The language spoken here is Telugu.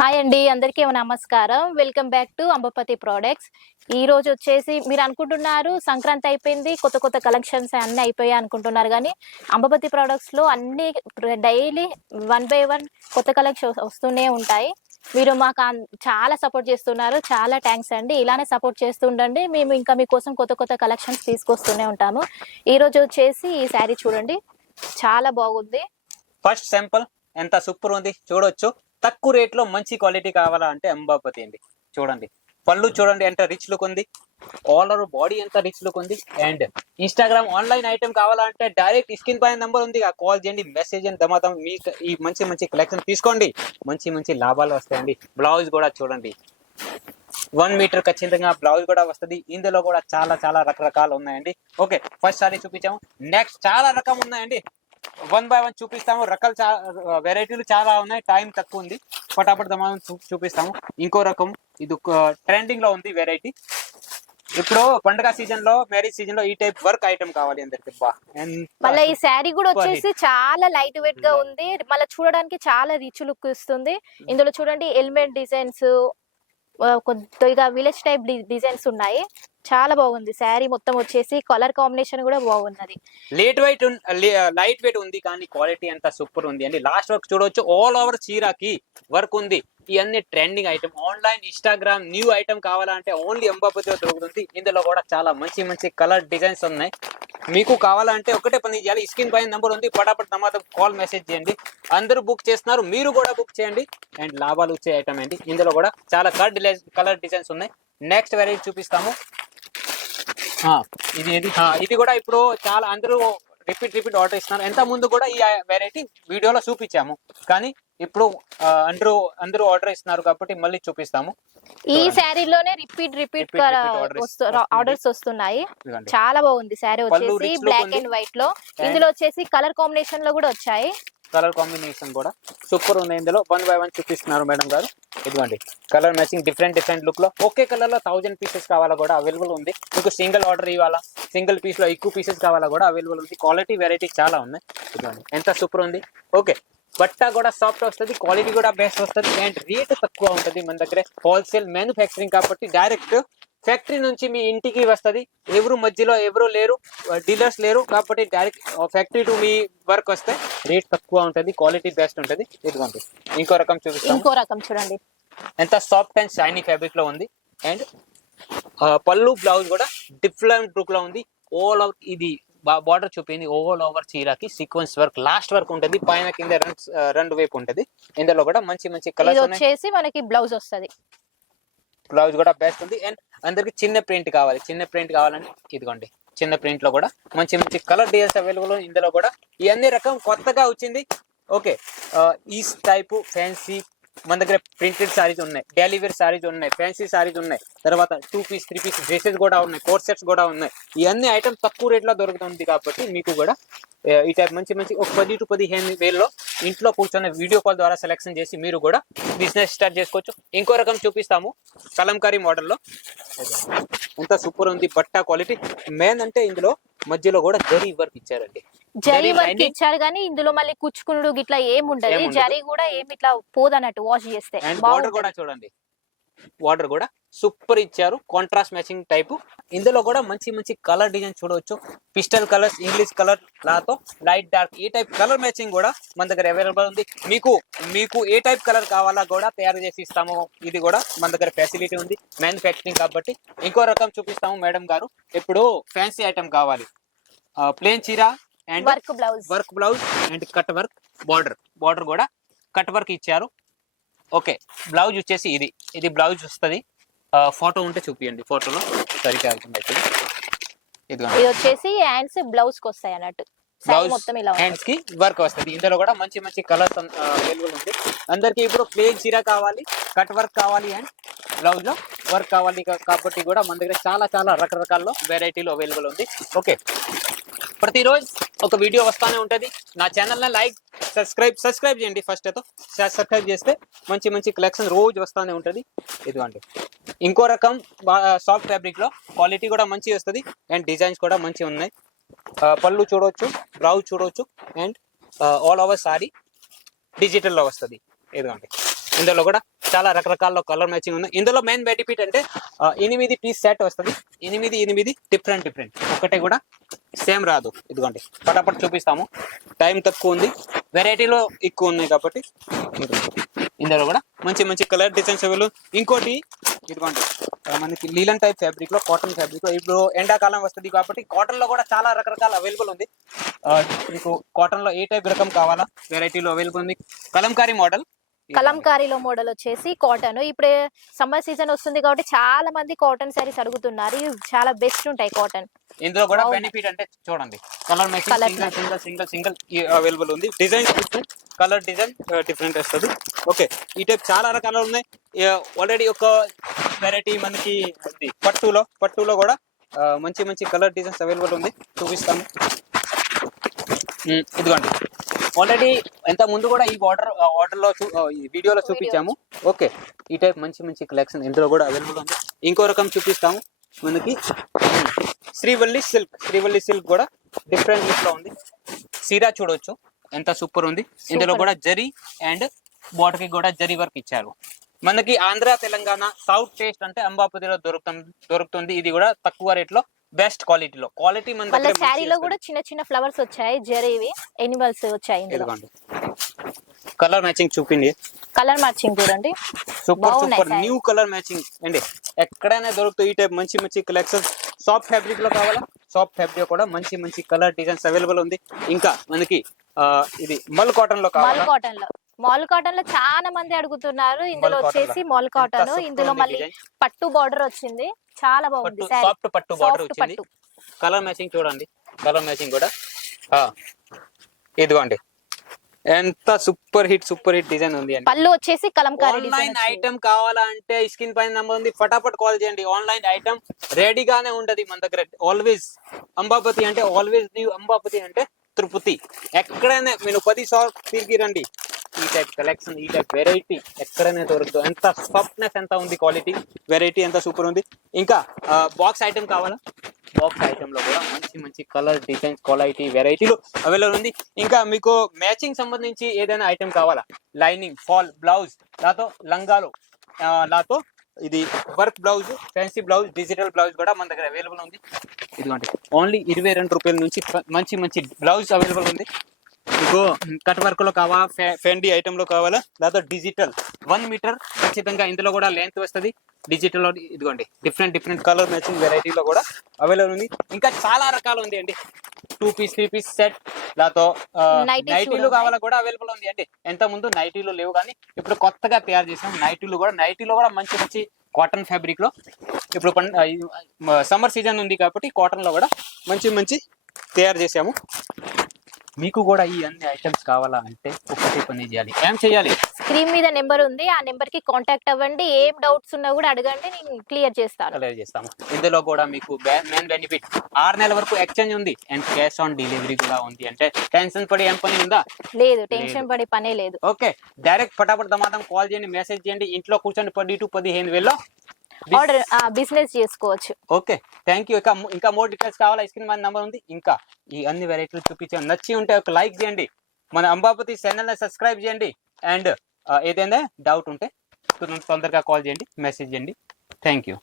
హాయ్ అండి, అందరికీ నమస్కారం. Welcome back to Ambapathi products. ఈ రోజు వచ్చేసి మీరు అనుకుంటున్నారు సంక్రాంతి అయిపోయింది, కొత్త కొత్త కలెక్షన్స్ అన్నీ అయిపోయాయి అనుకుంటున్నారు. కానీ అంబపతి ప్రొడక్ట్స్ లో అన్ని డైలీ 1 by 1 కొత్త కలెక్షన్ వస్తూనే ఉంటాయి. మీరు మాకు చాలా సపోర్ట్ చేస్తున్నారు, చాలా థ్యాంక్స్ అండి. ఇలానే సపోర్ట్ చేస్తూ ఉండండి. మేము ఇంకా మీకోసం కొత్త కొత్త కలెక్షన్స్ తీసుకొస్తూనే ఉంటాము. ఈ రోజు వచ్చేసి ఈ శారీ చూడండి, చాలా బాగుంది. ఫస్ట్ శాంపుల్ ఎంత సూపర్ ఉంది చూడొచ్చు. తక్కువ రేట్ లో మంచి క్వాలిటీ కావాలా అంటే అంబాపతి అండి. చూడండి పళ్ళు చూడండి ఎంత రిచ్ లుక్ ఉంది, ఆల్ ఓవర్ బాడీ ఎంత రిచ్ లుక్ ఉంది. అండ్ ఇన్స్టాగ్రామ్ ఆన్లైన్ ఐటమ్ కావాలంటే డైరెక్ట్ స్క్రీన్ పైన నెంబర్ ఉంది, కాల్ చేయండి, మెసేజ్ అని దమాదం మీ ఈ మంచి మంచి కలెక్షన్ తీసుకోండి, మంచి మంచి లాభాలు వస్తాయండి. బ్లౌజ్ కూడా చూడండి 1 మీటర్ ఖచ్చితంగా బ్లౌజ్ కూడా వస్తుంది. ఇందులో కూడా చాలా చాలా రకరకాలు ఉన్నాయండి. ఓకే, ఫస్ట్ సారీ చూపించాము, నెక్స్ట్ చాలా రకం ఉన్నాయండి. 1 by 1 చూపిస్తాము. రకాలు వెరైటీలు చాలా ఉన్నాయి, టైం తక్కువ ఉంది, ఫటాఫట్ మనం చూపిస్తాము. ఇంకో రకం ఇది ట్రెండింగ్ లో ఉంది వెరైటీ. ఇప్పుడు పండుగ సీజన్ లో, మ్యారేజ్ సీజన్ లో ఈ టైప్ వర్క్ ఐటమ్ కావాలి అందరికి. మళ్ళీ ఈ శారీ కూడా వచ్చేసి చాలా లైట్ వెయిట్ గా ఉంది, మళ్ళీ చూడడానికి చాలా రిచ్ లుక్ ఇస్తుంది. ఇందులో చూడండి ఎలిమెంట్ డిజైన్స్, కొద్దిగా విలేజ్ టైప్ డిజైన్స్ ఉన్నాయి. చాలా బాగుంది శారీ మొత్తం వచ్చేసి, కలర్ కాంబినేషన్ కూడా బాగున్నది. లైట్ వెయిట్ ఉంది కానీ క్వాలిటీ అంతా సూపర్ ఉంది అండి. లాస్ట్ వర్క్ చూడవచ్చు, ఆల్ ఓవర్ చీరాకి వర్క్ ఉంది. ఇవన్నీ trending item, online Instagram new item కావాలంటే ఓన్లీ అంబాపతిలో దొరుకుతుంది. ఇందులో కూడా చాలా మంచి మంచి కలర్ డిజైన్స్ ఉన్నాయి. మీకు కావాలంటే ఒకటే పని చేయాలి, స్క్రీన్ పైన నెంబర్ ఉంది, ఫటాఫట్ నమాదం కాల్ మెసేజ్ చేయండి. అందరూ బుక్ చేస్తున్నారు, మీరు కూడా బుక్ చేయండి. అండ్ లాభాలు వచ్చే ఐటమ్ అండి. ఇందులో కూడా చాలా కలర్ డిజైన్స్ ఉన్నాయి. నెక్స్ట్ వెరైటీ చూపిస్తాము. ఇది కూడా ఇప్పుడు చాలా అందరూ రిపీట్ ఆర్డర్ ఇస్తున్నారు. ఎంత ముందు కూడా ఈ వెరైటీ వీడియోలో చూపించాము, కానీ ఇప్పుడు అందరూ ఆర్డర్ ఇస్తున్నారు కాబట్టి మళ్ళీ చూపిస్తాము. ఈ శారీలోనే రిపీట్ ఆర్డర్స్ వస్తున్నాయి. చాలా బాగుంది శారీ వచ్చేసి బ్లాక్ అండ్ వైట్ లో. ఇందులో వచ్చేసి కలర్ కాంబినేషన్ లో కూడా వచ్చాయి. కలర్ కాంబినేషన్ కూడా సూపర్ ఉంది. ఇందులో 1 by 1 చూపిస్తున్నారు మేడం గారు. ఇదిగోండి కలర్ మ్యాచింగ్ డిఫరెంట్ లుక్ లో, ఒకే కలర్ లో 1000 పీసెస్ కావాలా కూడా అవైలబుల్ ఉంది. మీకు సింగిల్ ఆర్డర్ ఇవ్వాలా, సింగిల్ పీస్ లో ఎక్కువ పీసెస్ కావాలా కూడా అవైలబుల్ ఉంది. క్వాలిటీ వెరైటీ చాలా ఉన్నాయి. ఇదిగోండి ఎంత సూపర్ ఉంది. ఓకే, బట్ట కూడా సాఫ్ట్ వస్తుంది, క్వాలిటీ కూడా బెస్ట్ వస్తుంది, అండ్ రేట్ తక్కువ ఉంటుంది. మన దగ్గర హోల్సేల్ మ్యానుఫ్యాక్చరింగ్ కాబట్టి డైరెక్ట్ ఫ్యాక్టరీ నుంచి మీ ఇంటికి వస్తుంది. ఎవరు మధ్యలో ఎవరు లేరు, డీలర్స్ లేరు కాబట్టి direct factory to me work వస్తే రేట్ తక్కువ ఉంటుంది, క్వాలిటీ బెస్ట్ ఉంటుంది. ఇదిగోండి ఇంకో రకం చూపిస్తాం. ఇంకో రకం చూడండి ఎంత సాఫ్ట్ అండ్ షైనీ ఫ్యాబ్రిక్ లో ఉంది. అండ్ పళ్ళు బ్లౌజ్ కూడా డిఫరెంట్ లుక్ లో ఉంది. ఆల్ ఓవర్ ఇది బార్డర్ చూపింది, ఆల్ ఓవర్ చీరాకి సీక్వెన్స్ వర్క్, లాస్ట్ వర్క్ ఉంటుంది, పైన కింద రెండు వైపు ఉంటుంది. ఇందులో కూడా మంచి మంచి కలర్స్ వచ్చేసి మనకి బ్లౌజ్ వస్తుంది. బ్లౌజ్ కూడా బెస్ట్ ఉంది. అండ్ అందరికి చిన్న ప్రింట్ కావాలంటే ఇదిగోండి చిన్న ప్రింట్ లో కూడా మంచి మంచి కలర్ డిజైన్స్ అవైలబుల్. ఇందులో కూడా ఇవన్నీ రకం కొత్తగా వచ్చింది. ఓకే, ఈ టైపు ఫ్యాన్సీ మన దగ్గర ప్రింటెడ్ సారీస్ ఉన్నాయి, డైలీ వేర్ సారీస్ ఉన్నాయి, ఫ్యాన్సీ సారీస్ ఉన్నాయి, తర్వాత 2 పీస్ 3 పీస్ డ్రెస్సెస్ కూడా ఉన్నాయి, కోట్ సెట్స్ కూడా ఉన్నాయి. ఇవన్నీ ఐటమ్ తక్కువ రేట్ లో దొరుకుతుంది కాబట్టి మీకు కూడా ఈ టైప్ మంచి మంచి ఒక 10 to 15 వేల్లో ఇంట్లో కూర్చొని వీడియో కాల్ ద్వారా సెలెక్షన్ చేసి మీరు కూడా బిజినెస్ స్టార్ట్ చేసుకోవచ్చు. ఇంకో రకం చూపిస్తాము కలంకారీ మోడల్లో. ఎంత సూపర్ ఉంది బట్ట క్వాలిటీ. మెయిన్ అంటే ఇందులో మధ్యలో కూడా జరీ వర్క్ ఇచ్చారండి, జరీ వర్క్ ఇచ్చారు కానీ ఇందులో మళ్ళీ కుచ్చుకునుడు గిట్లా ఏముండదు, జరీ కూడా ఏమి ఇట్లా పోదన్నట్టు వాష్ చేస్తే. బార్డర్ కూడా చూడండి, బార్డర్ కూడా సూపర్ ఇచ్చారు, కాంట్రాస్ట్ మ్యాచింగ్ టైపు. ఇందులో కూడా మంచి మంచి కలర్ డిజైన్ చూడవచ్చు, పిస్టల్ కలర్స్, ఇంగ్లీష్ కలర్ లాతో లైట్ డార్క్ ఈ టైప్ కలర్ మ్యాచింగ్ కూడా మన దగ్గర అవైలబుల్ ఉంది. మీకు ఏ టైప్ కలర్ కావాలా కూడా తయారు చేసి ఇస్తాము. ఇది కూడా మన దగ్గర ఫెసిలిటీ ఉంది, మ్యానుఫ్యాక్చరింగ్ కాబట్టి. ఇంకో రకం చూపిస్తాము మేడం గారు. ఇప్పుడు ఫ్యాన్సీ ఐటమ్ కావాలి, ప్లేన్ చీర and work blouse and cut work, border కూడా కట్ వర్క్ ఇచ్చారు. ఓకే, బ్లౌజ్ వచ్చేసి ఇది బ్లౌజ్ వస్తుంది. ఫోటో ఉంటే చూపియండి, ఫోటోలో సరిగ్గా ఇది వచ్చేసి హ్యాండ్స్ బ్లౌజ్ కి వస్తాయి అన్నట్టు, హ్యాండ్స్ కి వర్క్ వస్తుంది. ఇందులో కూడా మంచి మంచి కలర్స్ అవైలబుల్ ఉంది. అందరికి ఇప్పుడు ప్లేన్ చీర కావాలి, కట్ వర్క్ కావాలి అండ్ బ్లౌజ్ లో వర్క్ కావాలి కాబట్టి కూడా మన దగ్గర చాలా చాలా రకరకాల వెరైటీలు అవైలబుల్ ఉంది. ఓకే, ప్రతిరోజు ఒక వీడియో వస్తానే ఉంటుంది. నా ఛానల్ లైక్ సబ్స్క్రైబ్ చేయండి. ఫస్ట్ అయితే సబ్స్క్రైబ్ చేస్తే మంచి మంచి కలెక్షన్ రోజు వస్తానే ఉంటుంది. ఇదిగోండి ఇంకో రకం సాఫ్ట్ ఫ్యాబ్రిక్ లో, క్వాలిటీ కూడా మంచి వస్తుంది అండ్ డిజైన్స్ కూడా మంచి ఉన్నాయి. పళ్ళు చూడవచ్చు, బ్లౌజ్ చూడవచ్చు and all over sorry digital లో వస్తుంది. ఇదిగోండి ఇందులో కూడా చాలా రకరకాల కలర్ మ్యాచింగ్ ఉంది. ఇందులో మెయిన్ బెనిఫిట్ అంటే 8 పీస్ సెట్ వస్తుంది. 8 డిఫరెంట్ ఒకటే కూడా సేమ్ రాదు. ఇదిగోండి పటాపట్ చూపిస్తాము, టైం తక్కువ ఉంది, వెరైటీలో ఎక్కువ ఉన్నాయి కాబట్టి ఇందులో కూడా మంచి కలర్ డిజైన్స్ అవైలబుల్. ఇంకోటి ఇదిగోండి మనకి లీలన్ టైప్ ఫ్యాబ్రిక్ లో, కాటన్ ఫ్యాబ్రిక్ లో ఇప్పుడు ఎండాకాలం వస్తుంది కాబట్టి కాటన్ లో కూడా చాలా రకరకాల అవైలబుల్ ఉంది. మీకు కాటన్ లో ఏ టైప్ రకం కావాలా వెరైటీలో అవైలబుల్ ఉంది. కలంకారీ మోడల్, కలంకారీలో మోడల్ వచ్చేసి కాటన్. ఇప్పుడు సమ్మర్ సీజన్ వస్తుంది కాబట్టి చాలా మంది కాటన్ శారీస్ అడుగుతున్నారు. ఇవి చాలా బెస్ట్ ఉంటాయి కాటన్. ఇందులో కూడా బెనిఫిట్ అంటే చూడండి కలర్ మ్యాచింగ్ సింగిల్ అవైలబుల్ ఉంది. డిజైన్ కలర్ డిజైన్ డిఫరెంట్ వస్తుంది. ఓకే, ఈ టైప్ చాలా రకాలు ఉన్నాయి. ఆల్రెడీ ఒక వెరైటీ మనకి పట్టులో కూడా మంచి కలర్ డిజైన్స్ అవైలబుల్ ఉంది, చూపిస్తాము. ఇదిగోండి ఆల్రెడీ ఎంత ముందు కూడా ఈ ఆర్డర్ లో ఈ వీడియోలో చూపించాము. ఓకే, ఈ టైప్ మంచి కలెక్షన్ ఇందులో కూడా అవైలబుల్ ఉంది. ఇంకో రకం చూపిస్తాము మనకి శ్రీవల్లి సిల్క్ కూడా డిఫరెంట్ లుక్ లో ఉంది. సీరా చూడొచ్చు ఎంత సూపర్ ఉంది. ఇందులో కూడా జరీ అండ్ బార్డర్ కి కూడా జరీ వర్క్ ఇచ్చారు. మనకి ఆంధ్ర తెలంగాణ సౌత్ టేస్ట్ అంటే అంబాపతిలో దొరుకుతుంది. ఇది కూడా తక్కువ రేట్ లో బెస్ట్ క్వాలిటీలో. క్వాలిటీ మన దగ్గర శారీలో కూడా చిన్న ఫ్లవర్స్ వచ్చాయి, జరీవి ఎనిమల్స్ వచ్చాయి. కలర్ మ్యాచింగ్ చూపిండి, కలర్ మ్యాచింగ్ చూడండి, సూపర్ న్యూ కలర్ మ్యాచింగ్ అండి. ఎక్కడైనా దొరుకుతాయి ఈ టైప్ మంచి కలెక్షన్. సాఫ్ట్ ఫ్యాబ్రిక్ లో కావాలా, సాఫ్ట్ ఫ్యాబ్రిక్ కూడా మంచి కలర్ డిజైన్స్ అవైలబుల్ ఉంది. ఇంకా మనకి ఇది మల్ కాటన్ లో కావాలా, మాల్ కాటన్ లో చాలా మంది అడుగుతున్నారు. ఇందులో వచ్చేసి మాల్ కాటన్, ఇందులో మళ్ళీ పట్టు బార్డర్ వచ్చింది, చాలా బాగుంది. సాఫ్ట్ పట్టు బార్డర్ వచ్చింది. కలర్ మ్యాచింగ్ చూడండి, కలర్ మ్యాచింగ్ కూడా ఇదిగోండి ఎంత సూపర్ హిట్ డిజైన్ ఉంది. పళ్ళు వచ్చేసి కలంకారీ. ఆన్లైన్ ఐటమ్ కావాలంటే స్క్రీన్ పైన నంబర్ ఉంది, ఫటాఫట్ కాల్ చేయండి. ఆన్లైన్ ఐటమ్ రెడీగానే ఉంటది మన దగ్గర. ఆల్వేస్ అంబాపతి అంటే ఆల్వేస్ న్యూ, అంబాపతి అంటే తిరుపతి. ఎక్కడైనా మీరు 10 సార్లు తిరిగి రండి, ఈ టైప్ కలెక్షన్ ఈ టైప్ వెరైటీ ఎక్కడైనా దొరుకుతుంది. ఎంత సాఫ్ట్నెస్ ఎంత ఉంది, క్వాలిటీ వెరైటీ ఎంత సూపర్ ఉంది. ఇంకా బాక్స్ ఐటమ్ కావాలా, బాక్స్ ఐటమ్ లో కూడా మంచి కలర్ డిజైన్స్ క్వాలిటీ వెరైటీలు అవైలబుల్ ఉంది. ఇంకా మీకు మ్యాచింగ్ సంబంధించి ఏదైనా ఐటమ్ కావాలా, లైనింగ్ ఫాల్ బ్లౌజ్ లాతో లంగాలు లాతో ఇది work blouse, fancy blouse, digital blouse కూడా మన దగ్గర అవైలబుల్ ఉంది. ఇదిగోండి ఓన్లీ 22 రూపాయల నుంచి మంచి బ్లౌజ్ అవైలబుల్ ఉంది. మీకు కట్ వర్క్ లో కావాలా, ఫెండీ ఐటమ్ లో కావాలా, లేదా డిజిటల్ 1 మీటర్ ఖచ్చితంగా ఇందులో కూడా లెంత్ వస్తుంది. డిజిటల్ లో ఇదిగోండి డిఫరెంట్ కలర్ మ్యాచింగ్ వెరైటీలో కూడా అవైలబుల్ ఉంది. ఇంకా చాలా రకాలు ఉంది అండి. 2 పీస్ 3 పీస్ సెట్ లాతో నైటీలు కావాలా కూడా అవైలబుల్ ఉంది అండి. ఎంత ముందు నైటీలు లేవు కానీ ఇప్పుడు కొత్తగా తయారు చేసాం నైటీలు కూడా మంచి కాటన్ ఫ్యాబ్రిక్ లో. ఇప్పుడు సమ్మర్ సీజన్ ఉంది కాబట్టి కాటన్ లో కూడా మంచి తయారు చేసాము. మీకు కూడా ఈ అన్ని ఐటమ్స్ కావాలా అంటే ఒకటి పని చేయాలి. ఏం చేయాలి, స్క్రీన్ మీద నెంబర్ ఉంది, ఆ నెంబర్ కి కాంటాక్ట్ అవ్వండి. ఏం డౌట్స్ ఉన్నా కూడా అడగండి, నేను క్లియర్ చేస్తాము. ఇందులో కూడా మీకు మెయిన్ బెనిఫిట్ 6 నెలల వరకు ఎక్స్చేంజ్ ఉంది అండ్ క్యాష్ ఆన్ డెలివరీ కూడా ఉంది. అంటే టెన్షన్ పడి ఏం పని ఉందా, లేదు, టెన్షన్ పడే పనే లేదు. ఓకే, డైరెక్ట్ ఫటాఫట్ దమాదం కాల్ చేయండి, మెసేజ్ చేయండి. ఇంట్లో కూర్చొని 10 to 15 వేల్లో ఆర్డర్ బిజినెస్ చేసుకోవచ్చు. Okay, thank you. ఇంకా మోర్ డీటెయిల్స్ కావాలా, స్క్రీన్ మీద నెంబర్ ఉంది. ఇంకా ఈ అన్ని వెరైటీలు చూపించాను, నచ్చి ఉంటే ఒక లైక్ చేయండి, మన అంబాపతి ఛానల్ ని సబ్స్క్రైబ్ చేయండి. అండ్ ఏదైనా డౌట్ ఉంటే తొందరగా కాల్ చేయండి, మెసేజ్ చేయండి. Thank you.